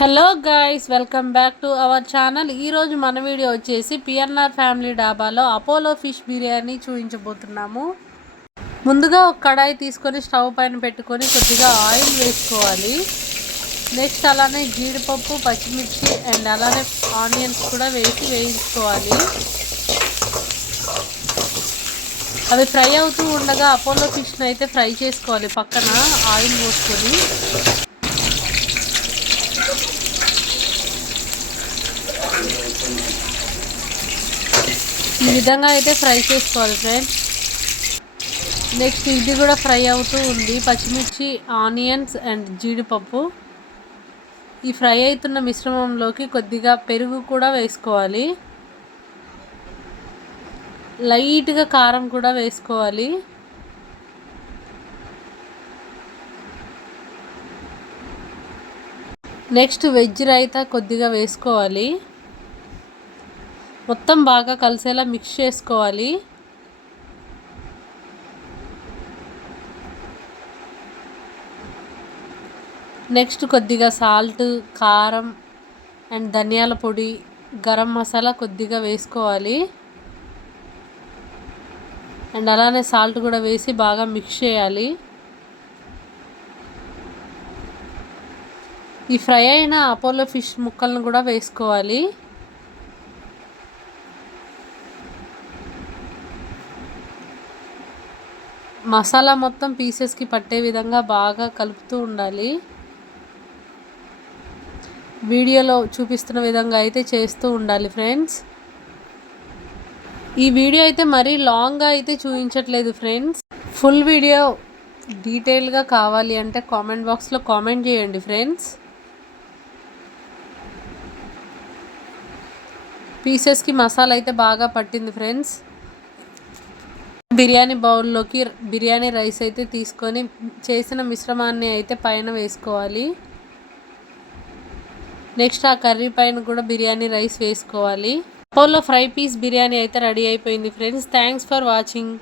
Hello guys welcome back to our channel ఈరోజు మన video వచ్చేసి పిఎన్ఆర్ ఫ్యామిలీ డాబాలో అపోలో ఫిష్ బిర్యానీ చూపించబోతున్నాము. ముందుగా ఒక కడాయి తీసుకొని స్టవ్ పైన పెట్టుకొని కొద్దిగా ఆయిల్ వేసుకోవాలి. నెక్స్ట్ అలానే జీడిపప్పు పచ్చిమిర్చి అండ్ అలానే ఆనియన్స్ కూడా వేసి వేయించుకోవాలి. అవి ఫ్రై అవుతూ ఉండగా అపోలో ఫిష్ని అయితే ఫ్రై చేసుకోవాలి పక్కన ఆయిల్ పోసుకొని. ఈ విధంగా అయితే ఫ్రై చేసుకోవాలి ఫ్రెండ్స్ నెక్స్ట్ ఇది కూడా ఫ్రై అవుతూ ఉంది. పచ్చిమిర్చి ఆనియన్స్ అండ్ జీడిపప్పు. ఈ ఫ్రై అవుతున్న మిశ్రమంలోకి కొద్దిగా పెరుగు కూడా వేసుకోవాలి. లైట్గా కారం కూడా వేసుకోవాలి. నెక్స్ట్ వెజ్ రైతా కొద్దిగా వేసుకోవాలి. మొత్తం బాగా కలిసేలా మిక్స్ చేసుకోవాలి. నెక్స్ట్ కొద్దిగా సాల్ట్ కారం అండ్ ధనియాల పొడి గరం మసాలా కొద్దిగా వేసుకోవాలి. అండ్ అలానే సాల్ట్ కూడా వేసి బాగా మిక్స్ చేయాలి. ఈ ఫ్రై అయిన అపోలో ఫిష్ ముక్కలను కూడా వేసుకోవాలి. మసాలా మొత్తం పీసెస్కి పట్టే విధంగా బాగా కలుపుతూ ఉండాలి. వీడియోలో చూపిస్తున్న విధంగా అయితే చేస్తూ ఉండాలి ఫ్రెండ్స్ ఈ వీడియో అయితే మరీ లాంగ్గా అయితే చూపించట్లేదు ఫ్రెండ్స్ ఫుల్ వీడియో డీటెయిల్గా కావాలి అంటే కామెంట్ బాక్స్లో కామెంట్ చేయండి ఫ్రెండ్స్ పీసెస్కి మసాలా అయితే బాగా పట్టింది ఫ్రెండ్స్ బిర్యానీ బౌల్లోకి బిర్యానీ రైస్ అయితే తీసుకొని చేసిన మిశ్రమాన్ని అయితే పైన వేసుకోవాలి. నెక్స్ట్ ఆ కర్రీ పైన కూడా బిర్యానీ రైస్ వేసుకోవాలి. అపోలో ఫ్రై పీస్ బిర్యానీ అయితే రెడీ అయిపోయింది ఫ్రెండ్స్. Thanks for watching.